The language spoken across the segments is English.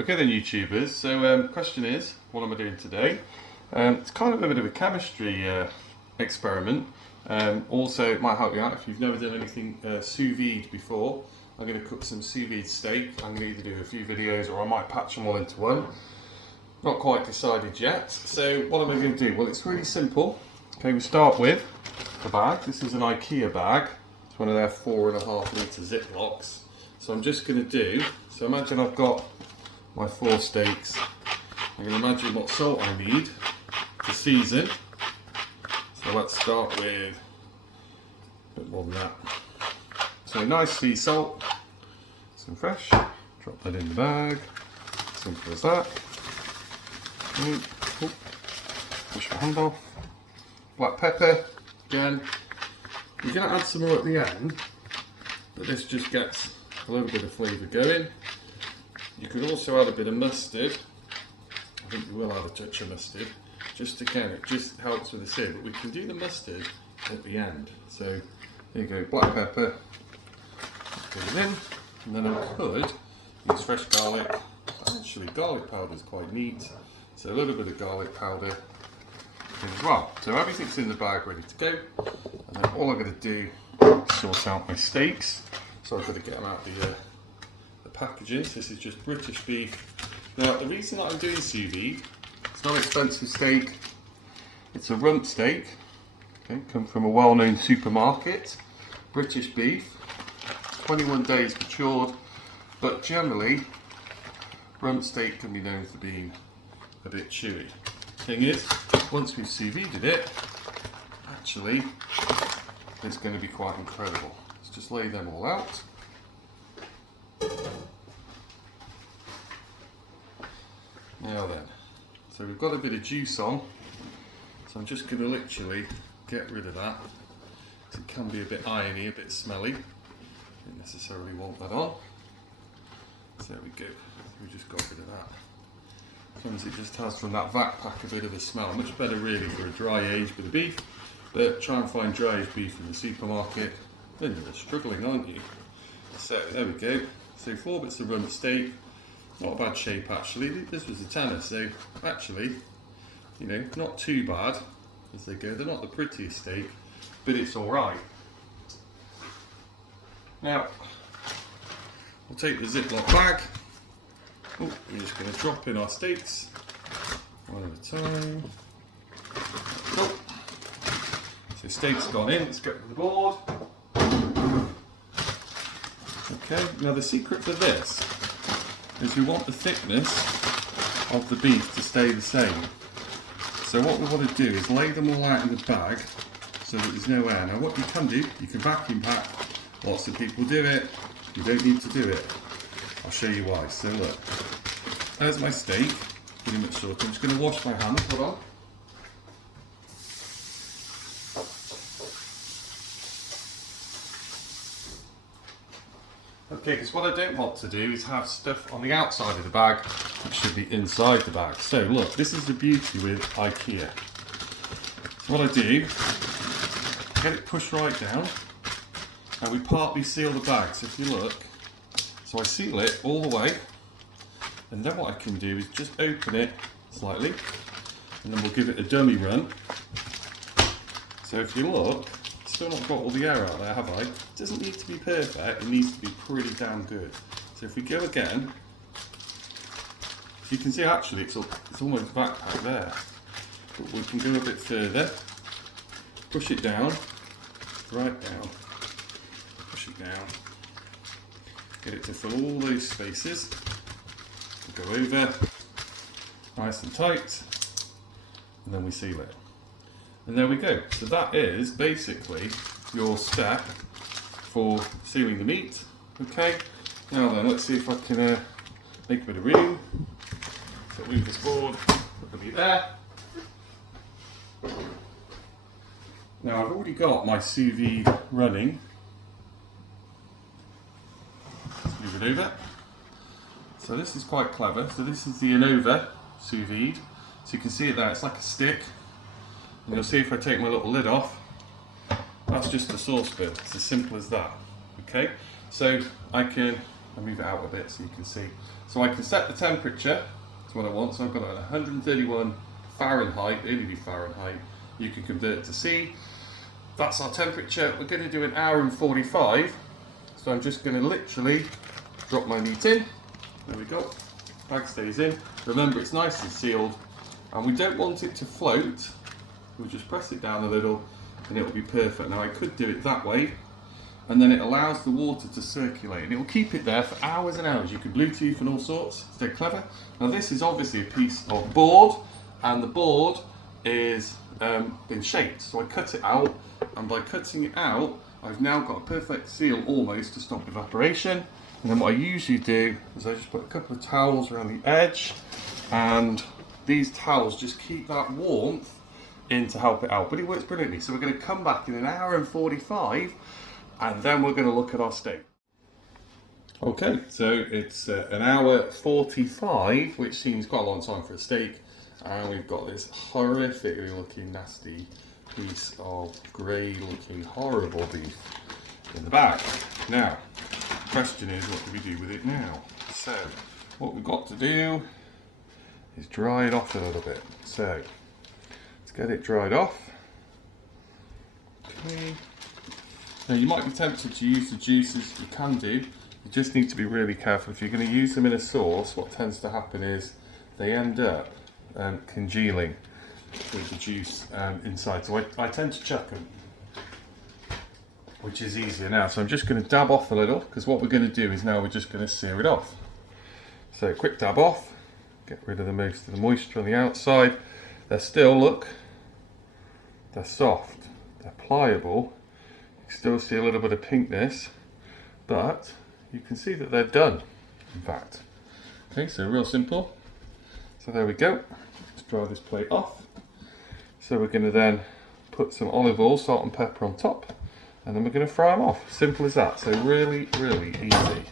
Okay then YouTubers, so question is, what am I doing today? It's kind of a bit of a chemistry experiment. Also it might help you out if you've never done anything sous vide before. I'm going to cook some sous vide steak. I'm going to either do a few videos or I might patch them all into one. Not quite decided yet. So what am I going to do? Well, it's really simple. Okay, we start with the bag. This is an IKEA bag. It's one of their 4.5 litre Ziplocs. So I'm just going to do, so imagine I've got my 4 steaks. I'm going to imagine what salt I need to season. So let's start with a bit more than that. So nice sea salt, some fresh, drop that in the bag, simple as that. Push my hand off. Black pepper, again, you're going to add some more at the end, but this just gets a little bit of flavour going. You could also add a bit of mustard. I think we will add a touch of mustard, just again, it just helps with this here, but we can do the mustard at the end. So there you go, black pepper, put it in, and then I could use fresh garlic. Actually, garlic powder is quite neat, so a little bit of garlic powder as well. So everything's in the bag ready to go, and then all I'm going to do is sort out my steaks. So I've got to get them out the packaging. So this is just British beef. Now the reason that I'm doing sous vide, it's not an expensive steak, it's a rump steak, okay, come from a well-known supermarket, British beef, 21 days matured, but generally rump steak can be known for being a bit chewy. Thing is, once we've sous vided it, actually it's going to be quite incredible. Let's just lay them all out. Now then, so we've got a bit of juice on, so I'm just going to literally get rid of that. It can be a bit irony, a bit smelly. Don't necessarily want that on. So there we go, we just got rid of that. Sometimes it just has from that vac pack a bit of a smell. Much better really for a dry aged bit of beef, but try and find dry aged beef in the supermarket, then you're struggling, aren't you? So there we go, so 4 bits of rump steak. Not a bad shape actually. This was a tenner, so actually, you know, not too bad as they go. They're not the prettiest steak, but it's alright. Now, we'll take the Ziploc bag. Oh, we're just going to drop in our steaks one at a time. Cool. So steaks gone in, let's get to the board. Okay, now the secret for this is we want the thickness of the beef to stay the same. So what we want to do is lay them all out in the bag so that there's no air. Now what you can do, you can vacuum pack. Lots of people do it. You don't need to do it. I'll show you why. So look, there's my steak, pretty much sorted. I'm just going to wash my hands, hold on. Okay, because what I don't want to do is have stuff on the outside of the bag that should be inside the bag. So look, this is the beauty with IKEA. So what I do, get it pushed right down, and we partly seal the bag. So if you look, so I seal it all the way, and then what I can do is just open it slightly, and then we'll give it a dummy run. So if you look, still not got all the air out there, have I? It doesn't need to be perfect, it needs to be pretty damn good. So if we go again, you can see actually it's almost backpack there, but we can go a bit further, push it down, right down, push it down, get it to fill all those spaces, we'll go over, nice and tight, and then we seal it. And there we go. So that is basically your step for sealing the meat. Okay. Now then, let's see if I can make a bit of room. So move this board. Put the meat there. Now I've already got my sous vide running. Let's move it over. So this is quite clever. So this is the Anova sous vide. So you can see it there. It's like a stick. And you'll see if I take my little lid off, that's just a saucepan. It's as simple as that. Okay, so I can I'll move it out a bit so you can see. So I can set the temperature to what I want. So I've got it at 131 Fahrenheit, they only do Fahrenheit. You can convert it to C. That's our temperature. We're going to do an hour and 45. So I'm just going to literally drop my meat in. There we go. Bag stays in. Remember, it's nice and sealed, and we don't want it to float. We'll just press it down a little and it will be perfect. Now I could do it that way, and then it allows the water to circulate and it will keep it there for hours and hours. You can Bluetooth and all sorts. It's dead clever. Now this is obviously a piece of board, and the board is been shaped. So I cut it out, and by cutting it out, I've now got a perfect seal almost to stop evaporation. And then what I usually do is I just put a couple of towels around the edge, and these towels just keep that warmth in to help it out. But it works brilliantly. So we're going to come back in an hour and 45, and then we're going to look at our steak. Okay, so it's an hour 45, which seems quite a long time for a steak. And we've got this horrifically looking nasty piece of grey looking horrible beef in the bag. Now, the question is, what do we do with it now? So, what we've got to do is dry it off a little bit. So, let's get it dried off. Okay. Now, you might be tempted to use the juices. You can do. You just need to be really careful. If you're going to use them in a sauce, what tends to happen is they end up congealing with the juice inside. So I tend to chuck them, which is easier now. So I'm just going to dab off a little, because what we're going to do is now we're just going to sear it off. So quick dab off, get rid of the most of the moisture on the outside. They're still, look, they're soft, they're pliable. You can still see a little bit of pinkness, but you can see that they're done, in fact. Okay, so real simple. So there we go. Let's dry this plate off. So we're going to then put some olive oil, salt and pepper on top, and then we're going to fry them off. Simple as that. So really, really easy.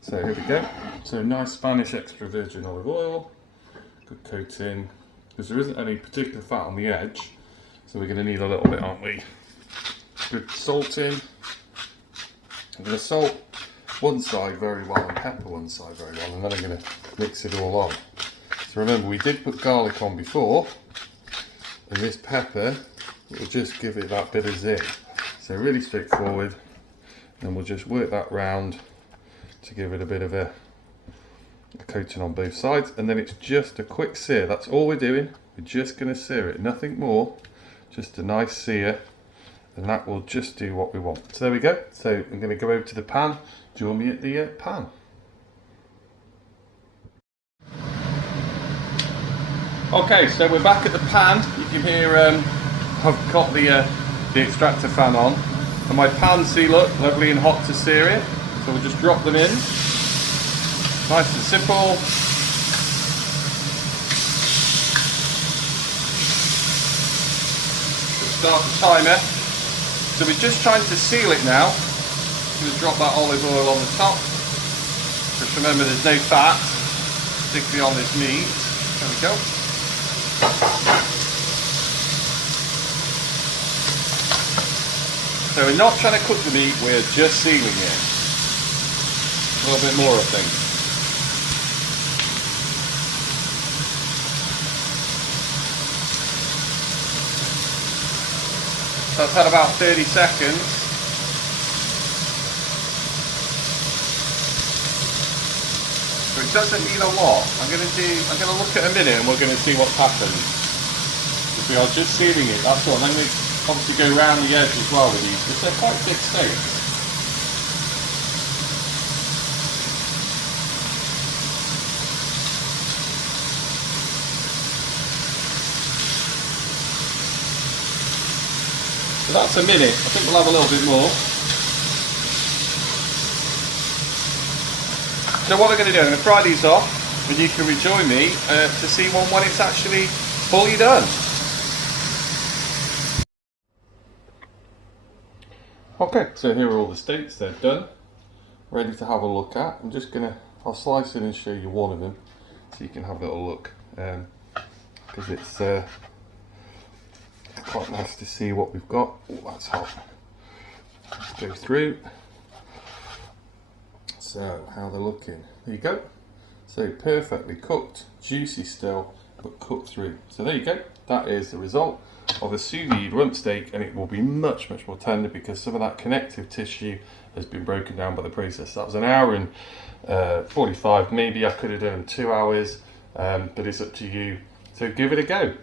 So here we go. So nice Spanish extra virgin olive oil. Good coating, because there isn't any particular fat on the edge. So we're going to need a little bit, aren't we? Good salt in. I'm going to salt one side very well and pepper one side very well, and then I'm going to mix it all on. So remember, we did put garlic on before, and this pepper will just give it that bit of zing. So really straightforward, and we'll just work that round to give it a bit of a coating on both sides, and then it's just a quick sear. That's all we're doing. We're just going to sear it, nothing more, just a nice sear, and that will just do what we want. So there we go. So I'm going to go over to the pan. Join me at the pan. Okay, so we're back at the pan. You can hear I've got the extractor fan on, and my pan, see, look, lovely and hot to sear it. So we'll just drop them in, nice and simple. Start the timer. So we're just trying to seal it now. I'm going to drop that olive oil on the top. Just remember, there's no fat, particularly on this meat. There we go. So we're not trying to cook the meat, we're just sealing it. A little bit more, I think. So I've had about 30 seconds. So it doesn't need a lot. I'm going to look at a minute and we're going to see what's happened. If we are just sealing it, that's all. I'm going to obviously go around the edge as well with these, because they're quite big steaks. So that's a minute. I think we'll have a little bit more. So what we're going to do, I'm going to fry these off, and you can rejoin me to see one when it's actually fully done. Okay, so here are all the steaks, they're done, ready to have a look at. I'm just going to, I'll slice in and show you one of them, so you can have a little look, because it's quite nice to see what we've got. Oh, that's hot. Let's go through. So, how they're looking. There you go. So perfectly cooked, juicy still, but cooked through. So there you go. That is the result of a sous vide rump steak, and it will be much more tender because some of that connective tissue has been broken down by the process. That was an hour and 45. Maybe I could have done 2 hours, but it's up to you. So give it a go.